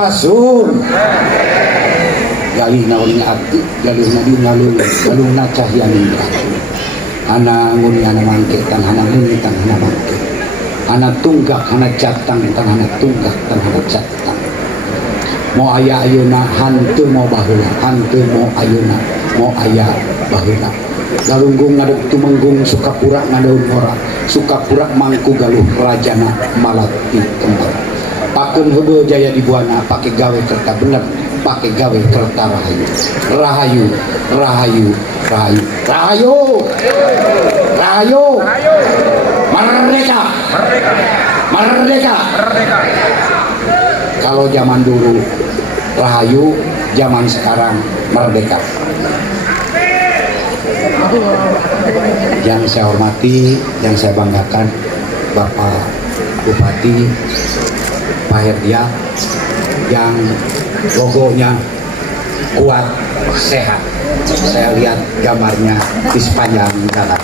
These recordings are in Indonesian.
Sampurasun galih nauling abdi galih nadi ngalung cahyani ana nguni ana mangke tan ana nguni tan ana mangke ana tunggak ana jatang tan ana tunggak tan ana jatang mau aya ayeuna hanteu mau baheula hanteu mau ayeuna mau aya baheula galunggung ngadeg tumenggung suka pura ngadaun ora suka pura mangku galuh rajana malati kembar pakeun heubeul jaya dibuana pake gawe kerta bener pake gawe kerta rahayu rahayu rahayu rahayu rahayu rahayu merdeka merdeka merdeka. Kalau zaman dulu rahayu, zaman sekarang merdeka. Yang saya hormati, yang saya banggakan Bapak Bupati Pak Herdia yang logonya kuat, sehat. Saya lihat gambarnya di sepanjang jalan.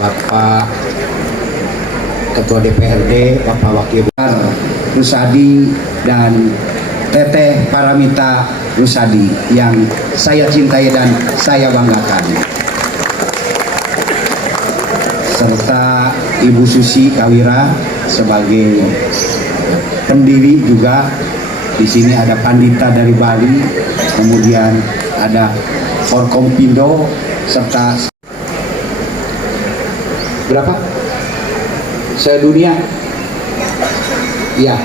Bapak Ketua DPRD, Bapak Wakil Rusadi dan Teteh Paramita Rusadi yang saya cintai dan saya banggakan, serta Ibu Susi Kawira sebagai pendiri juga. Di sini ada Pandita dari Bali, kemudian ada Forkompindo serta berapa? Sedunia, ya,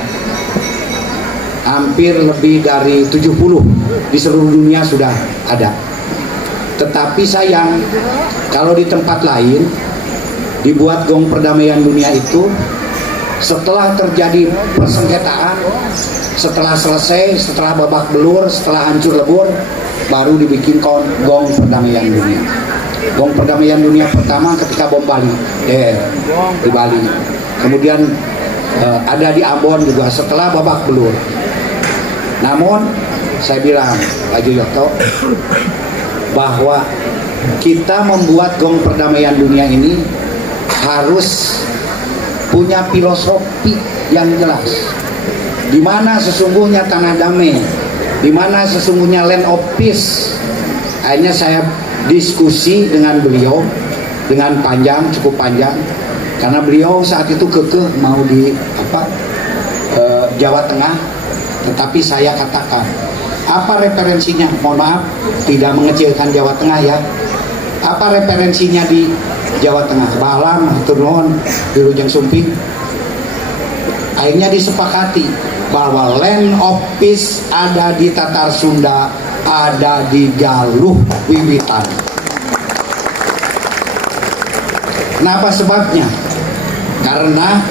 hampir lebih dari 70 di seluruh dunia sudah ada. Tetapi sayang, kalau di tempat lain dibuat gong perdamaian dunia itu setelah terjadi persengketaan, setelah selesai, setelah babak belur, setelah hancur lebur, baru dibikin gong perdamaian dunia. Gong perdamaian dunia pertama ketika bom Bali, di Bali. Kemudian ada di Ambon juga setelah babak belur. Namun saya bilang Pak Joyoto bahwa kita membuat gong perdamaian dunia ini harus punya filosofi yang jelas. Di mana sesungguhnya tanah damai, di mana sesungguhnya land of peace. Akhirnya saya diskusi dengan beliau dengan panjang, cukup panjang, karena beliau saat itu kekeh mau di Jawa Tengah. Tetapi saya katakan, apa referensinya? Mohon maaf, tidak mengecilkan Jawa Tengah ya. Apa referensinya di Jawa Tengah? Balam, Turun, Wilujeng Sumping. Akhirnya disepakati bahwa land of peace ada di Tatar Sunda, ada di Galuh Wiwitan. Kenapa sebabnya? Karena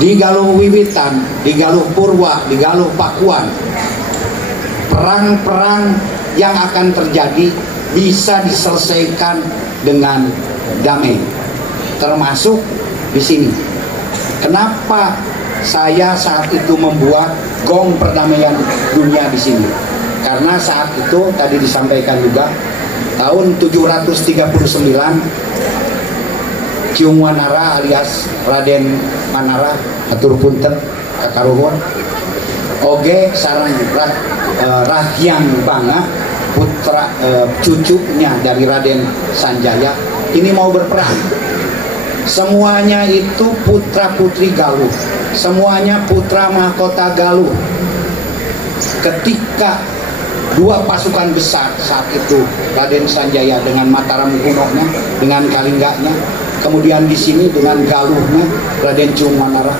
di Galuh Wiwitan, di Galuh Purwa, di Galuh Pakuan, perang-perang yang akan terjadi bisa diselesaikan dengan damai, termasuk di sini. Kenapa saya saat itu membuat gong perdamaian dunia di sini? Karena saat itu tadi disampaikan juga tahun 739 Kyung Wanara alias Raden Manara atur punten kakaruhun oge sareng Rahyang Banga putra cucunya dari Raden Sanjaya ini mau berperang. Semuanya itu putra putri Galuh, semuanya putra mahkota Galuh. Ketika dua pasukan besar saat itu, Raden Sanjaya dengan Mataram Kunonya, dengan Kalingganya, kemudian di sini dengan Galuhnya Raden Kyung Wanara,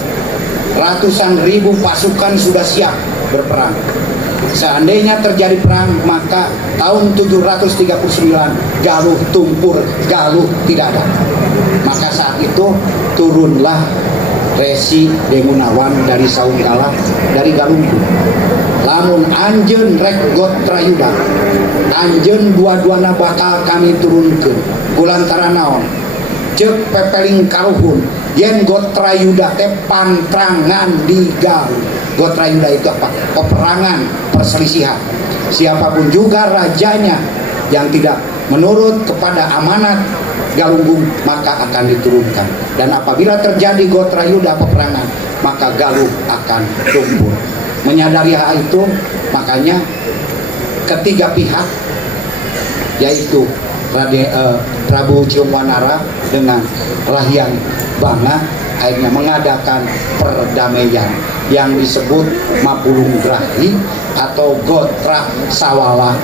ratusan ribu pasukan sudah siap berperang. Seandainya terjadi perang, maka tahun 739 Galuh tumpur, Galuh tidak ada. Maka saat itu turunlah Resi Demunawan dari Saungkala, dari Galunggung. Lamun anjeun rek Gotrayuda, anjeun dua-duana bakal kami turunkeun. Kulantara naon? Ceuk pepeling karuhun, yen Gotrayuda teh pantrangan di Galuh. Gotrayuda itu apa? Peperangan, perselisihan. Siapapun juga rajanya yang tidak menurut kepada amanat Galunggung maka akan diturunkan. Dan apabila terjadi Gotrayuda peperangan, maka Galuh akan lumpuh. Menyadari hal itu, makanya ketiga pihak, yaitu Prabu Ciumwanara dengan Rahyang Bangah akhirnya mengadakan perdamaian yang disebut Mapulung Grahi atau Gotra Sawala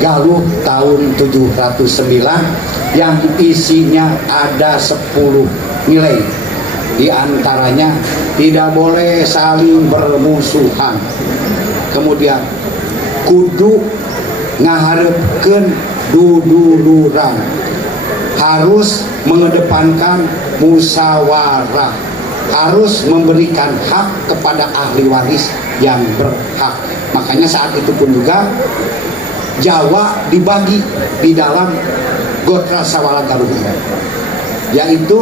Galuh tahun 709 yang isinya ada 10 nilai. Di antaranya tidak boleh saling bermusuhan, kemudian kudu ngaharepkeun duduluran, harus mengedepankan musyawarah, harus memberikan hak kepada ahli waris yang berhak. Makanya saat itu pun juga Jawa dibagi di dalam Gotra Sawala Galuh, yaitu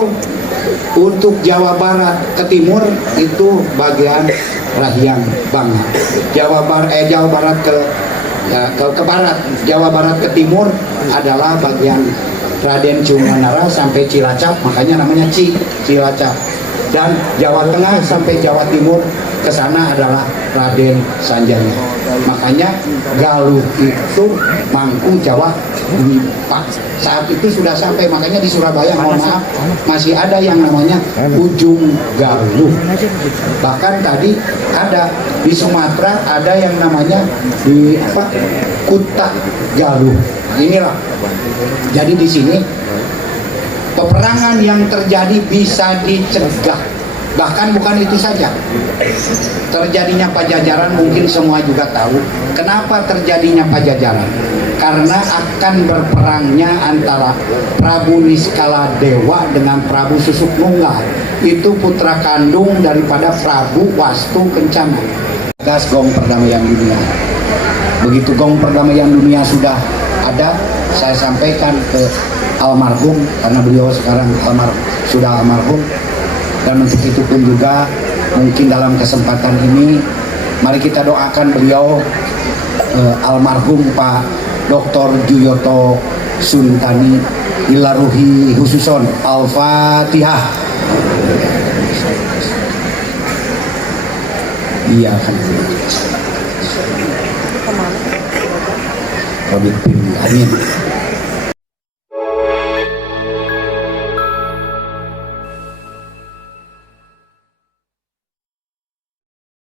untuk Jawa Barat ke timur itu bagian Rahyang Bangah, Jawa Barat ke barat, Jawa Barat ke timur adalah bagian Raden Ciumwanara sampai Cilacap, makanya namanya Cilacap. Dan Jawa Tengah sampai Jawa Timur ke sana adalah Raden Sanjaya. Makanya Galuh itu Mangku Jawa Dwipa. Saat itu sudah sampai, makanya di Surabaya, mohon maaf, masih ada yang namanya Ujung Galuh. Bahkan tadi ada di Sumatera ada yang namanya di Kuta Galuh. Inilah. Jadi di sini peperangan yang terjadi bisa dicegah. Bahkan bukan itu saja, terjadinya Pajajaran mungkin semua juga tahu. Kenapa terjadinya Pajajaran? Karena akan berperangnya antara Prabu Niskala Dewa dengan Prabu Susuknunggal. Itu putra kandung daripada Prabu Wastu Kencana. Gas gong perdamaian dunia. Begitu gong perdamaian dunia sudah ada, saya sampaikan ke almarhum, karena beliau sekarang sudah almarhum. Dan untuk itu pun juga mungkin dalam kesempatan ini mari kita doakan beliau almarhum Pak Dr. Juyoto Suntani ilaruhi khususon. Al-Fatihah. Iya kan. Amin.